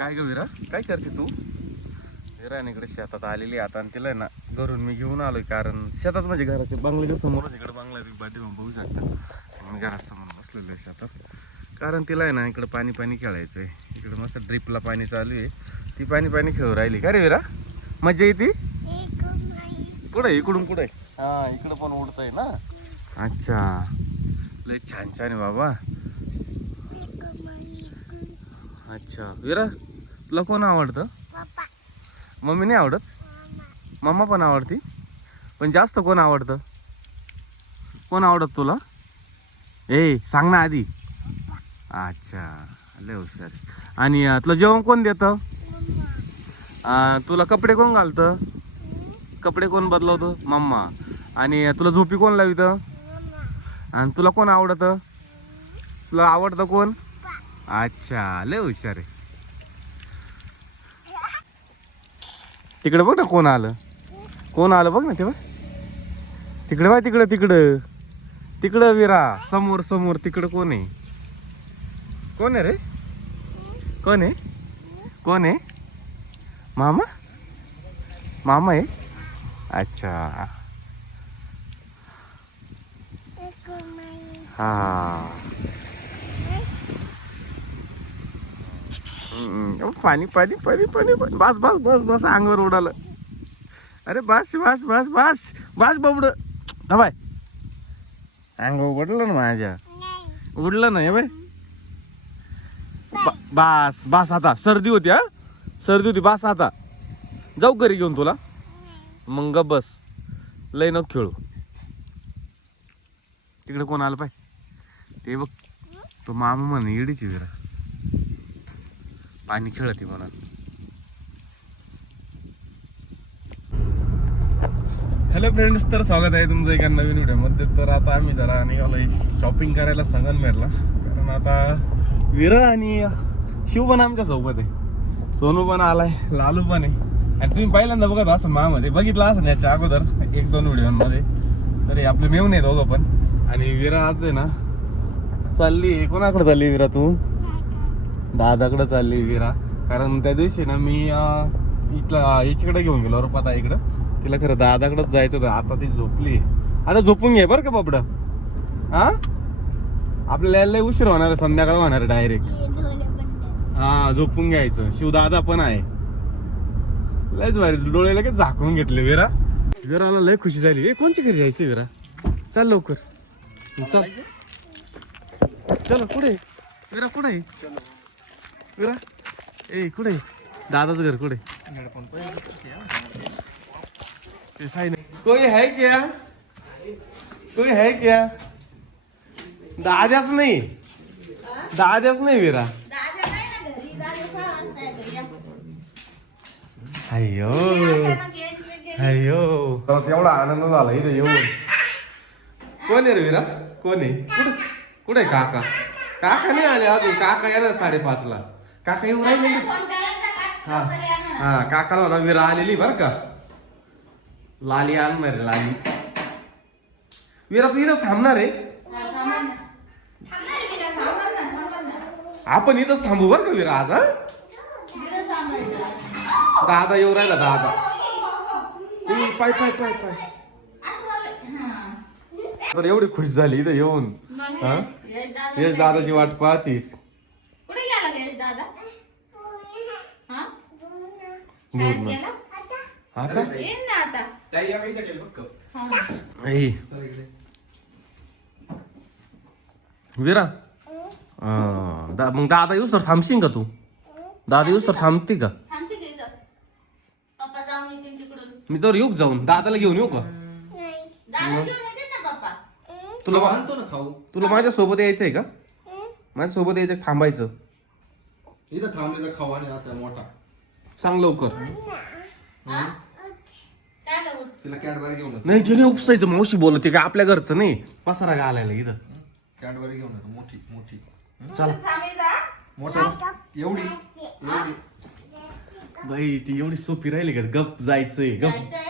काय ग विरा? काय करते तू? विरा ना इकडे शेतात आलेली आहे आता आणि तिला आहे ना घरून मी घेऊन आलोय कारण शेतात म्हणजे घराच्या बंगल्याच्या समोरच इकडे बंगला आहे, बाटी बघू शकता. मी घरासमोर बसलेलो आहे शेतात. कारण तिला आहे ना इकडे पाणी पाणी खेळायचं आहे इकडे मस्त ड्रिपला पाणी चालू आहे. ती पाणी पाणी खेळू राहिली. का रे विरा? मजा येते? कुठं इकडून कुठे हा इकडं पण उडतंय ना. अच्छा. लय छान छान आहे बाबा. अच्छा. विरा तुला कोण आवडतं? मम्मी नाही आवडत? मम्मा पण आवडती? पण जास्त कोण आवडतं? कोण आवडत तुला? ए सांग ना आधी. अच्छा लय हुशार. आणि तुला जेवण कोण देतं? तुला कपडे कोण घालतं? कपडे कोण बदलवतं? मम्मा. आणि तुला झोपी कोण लावितं? आणि तुला कोण आवडतं? तुला आवडतं कोण? अच्छा लय हुशार आहे. तिकडे बघ ना कोण आलं. कोण आलं बघ ना ते बघ तिकडे बाय तिकडं तिकडं. तिकडं विरा समोर समोर तिकडं कोण आहे? कोण आहे रे? कोण आहे? कोण आहे? मामा? मामा आहे? अच्छा. हा. हम्म, पाणी पाणी पाणी पाणी पाणी. बस बस बस बस. अंगावर उडालं. अरे बस बस बस बस. बस बाबड. दबाय अंगावर उडलं ना माझ्या. उडलं ना हे बाय. बस बस आता. सर्दी होती हा? सर्दी होती बस आता. जाऊ घरी घेऊन तुला. मग गप बस. लय नको खेळू. तिकडे कोण आलं पाय? ते बघ. तो मामा म्हणे इडीची विरा पाणी खेळते म्हणून. हॅलो फ्रेंड्स तर स्वागत आहे तुमचं एका नवीन व्हिडिओमध्ये. तर आता आम्ही जरा निघालो शॉपिंग करायला संगनमेरला. कारण आता विरा आणि शिव पण आमच्यासोबत आहे. सोनू पण आलाय लालू पण आहे. आणि तुम्ही पहिल्यांदा बघत असं मामध्ये बघितलं असं याच्या अगोदर एक दोन व्हिडिओमध्ये. तर आपले मेवून आहे दोघं पण. आणि विरा आज आहे ना चालली कोणाकडे चालली विरा तू? दादाकडे चालली विरा. कारण त्या दिवशी ना मी इथला हिच्याकडे घेऊन गेलो रुपाता इकडं. तिला खरं दादाकडेच जायचं होतं. आता ती झोपली. आता झोपून घे बरं का बाबड. हा आपल्याला लय उशीर होणार आहे संध्याकाळ होणार डायरेक्ट हा झोपून घ्यायचं. शिवदादा पण आहे. लयच भारी. डोळे लगेच झाकून घेतले विरा. विराला लय खुशी झाली. ए कोणच्या घरी जायचं विरा? चल लवकर. चल. चल कुठे विरा कुठे विरा ए कुठे? दादाचं घर कुठे? ते साई नाही कोई है क्या? कोई है क्या? दाद्याच नाही. दाद्याच नाही विरा. अय्यो. अय्यो. एवढा आनंद झाला इथे येऊन. कोण आहे रे विरा? कोण आहे? कुठे कुठे काका? काका नाही आले अजून. काका येणार साडेपाच ला काका येऊ राहिले. हा. हा काकाला म्हणा विरा आलेली बर का. लाली आणणार आहे, लाली. विरा तू इथं थांबणार. आहे आपण इथंच थांबू बर का विरा आज हा दादा येऊ राहिला दादा. ए, पाय पाय पाय पाय. तर एवढी खुश झाली इथं येऊन हा? येस दादाची वाट पाहतीस. कुठे गेला गे दादा? हा? बोल शाळेत ना. गेला? आता? येईन ना आता. ए विरा? अं, दा- मग दादा येऊस तर थांबशील का तू? दादा येऊस तर थांबते का? थांबते का इथं. पप्पा जाऊन येतील तिकडून. मी तर येऊ का जाऊन. दादाला घेऊन येऊ का? दादा घेऊन येते ना पप्पा. तुला मा- आणतो ना खाऊ. तुला माझ्या सोबत यायचंय का? माझ्या सोबत यायचं थांबायचं. इथं थांबले तर खाऊ आणि असा मोठा. सांग लवकर. काय तिला कॅडबरी घेऊन येतो. नाही गेले उपसायचं मावशी बोलत ते काय आपल्या घरचं नाही. पसारा घालायला इथं. कॅडबरी घेऊन येतो मोठी मोठी. चला. थांबायचा मोठी. एवढी एवढी. बाई ती एवढी सोपी राहिली का? गप जायचंय गप. जायचंय?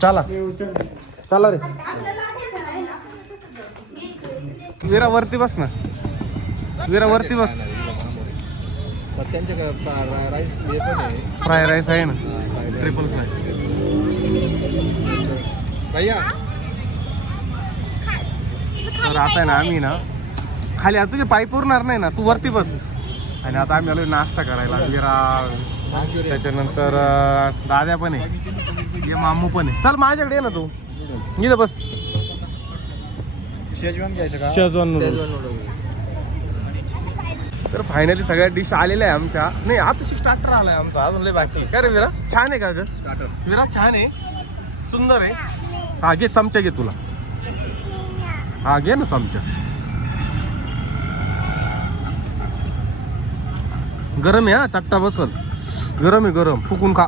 चला. चला रे. आपल्याला विरा वरती बस ना. विरा वरती बस. त्यांच्याकडे राईस आहे फ्राय राईस आहे ना. ट्रिपल फ्राय भैया. तर आता आहे ना आम्ही ना खाली आता तुझे पाय पुरणार नाही ना तू वरती बस. आणि आता आम्ही आलो नाश्ता करायला. विरा त्याच्यानंतर दाद्या पण आहे. ये मामू पण आहे. चल माझ्याकडे ये ना तू. इथं बस. शेजवान घ्यायचं का? Schezwan Schezwan noodles. नूडल्स. तर फायनली सगळ्या डिश आलेल्या आहे आमच्या. नाही आता स्टार्टर आलाय आमचा. अजून लय बाकी. काय रे विरा? छान आहे का ग? स्टार्टर विरा छान आहे. सुंदर आहे. हा घे चमचा घे तुला. हा घे ना चमचा. गरम आहे हा चट्टा बसल. गरम आहे गरम. फुकून खा.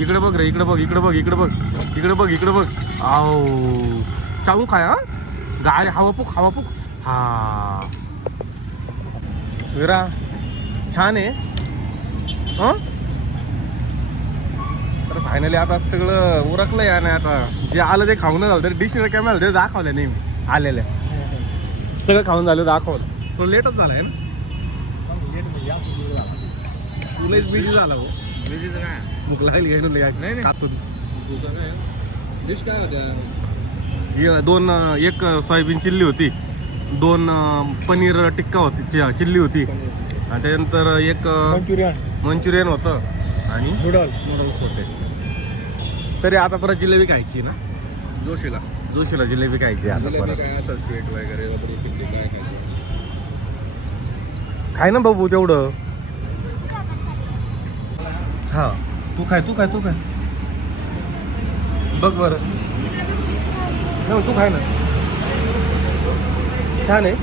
इकडे बघ रे इकडे बघ इकडे बघ इकडे बघ इकडे बघ इकडे बघ. आओ. चावून खाय हा. गाडी हवा फुक हवा फुक. हा. विरा छान आहे. हं? तर फायनली आता सगळं उरकलंय आणि आता. जे आलं ते खाऊन झालं तरी डिश कॅमेरा ते दाखवलं नेहमी. आलेल्या सगळं खाऊन झालं दाखवलं. थोडं लेटच झालं आहे ना? तुलाच बिझी झाला भाऊ. काय भूक लागली. नाही, काय डिश काय होत्या? हे दोन अं, एक सोयाबीन चिल्ली होती. दोन अं, पनीर टिक्का होती चि- चिल्ली होती. आणि त्याच्यानंतर एक मंचुरियन. मंचुरियन होतं. आणि नूडल नूडल्स होते. तरी आता परत जिलेबी खायची ना? जोशीला. जोशीला जिलेबी खायची आता जिलेबी परत. काय असं स्वीट वगैरे वगैरे किती काय काय खाय ना बाबू तेवढं. हा. तू खाय तू खाय तू खाय. बघ बरं. नाही तू खाय ना. छान आहे.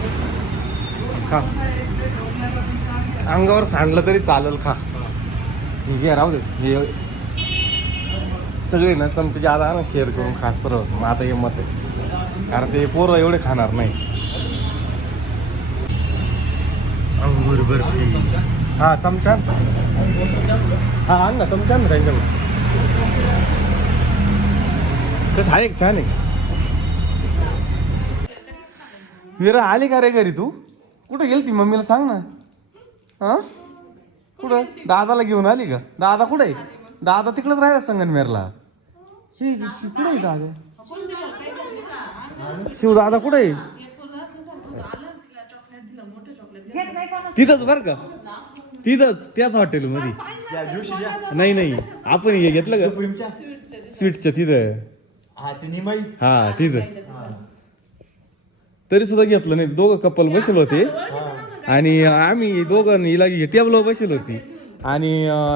खा. अंगावर सांडलं तरी चालेल खा. हे घे राहू दे. हे सगळे ना चमचे जादा ना शेअर करून खा सरळ. मग आता हे मत आहे. कारण ते पोरं एवढे खाणार नाही. अंगूर बर्फी. हा चमचा. हा आण ना चमचा आण ना त्यांच्याकडे कसं आहे? छान आहे. विरा आली का रे घरी तू? कुठं गेली ती मम्मीला सांग ना. हा? कुठं? दादाला घेऊन आली का? दादा कुठे दादा तिकडेच राहिला संगनमेरला. कुठे आहे दादा? शिव दादा कुठे आहे? तिथंच बर का? तिथंच त्याच हॉटेल मध्ये नाही नाही. आपण हे घेतलं का? स्वीटचं तिथं. हा ती निमाई. हा तिथं. तरी सुद्धा घेतलं नाही. दोघं कपल बसेल होते. आणि आम्ही दोघं हिला टेबल बसेल होती. आणि अं,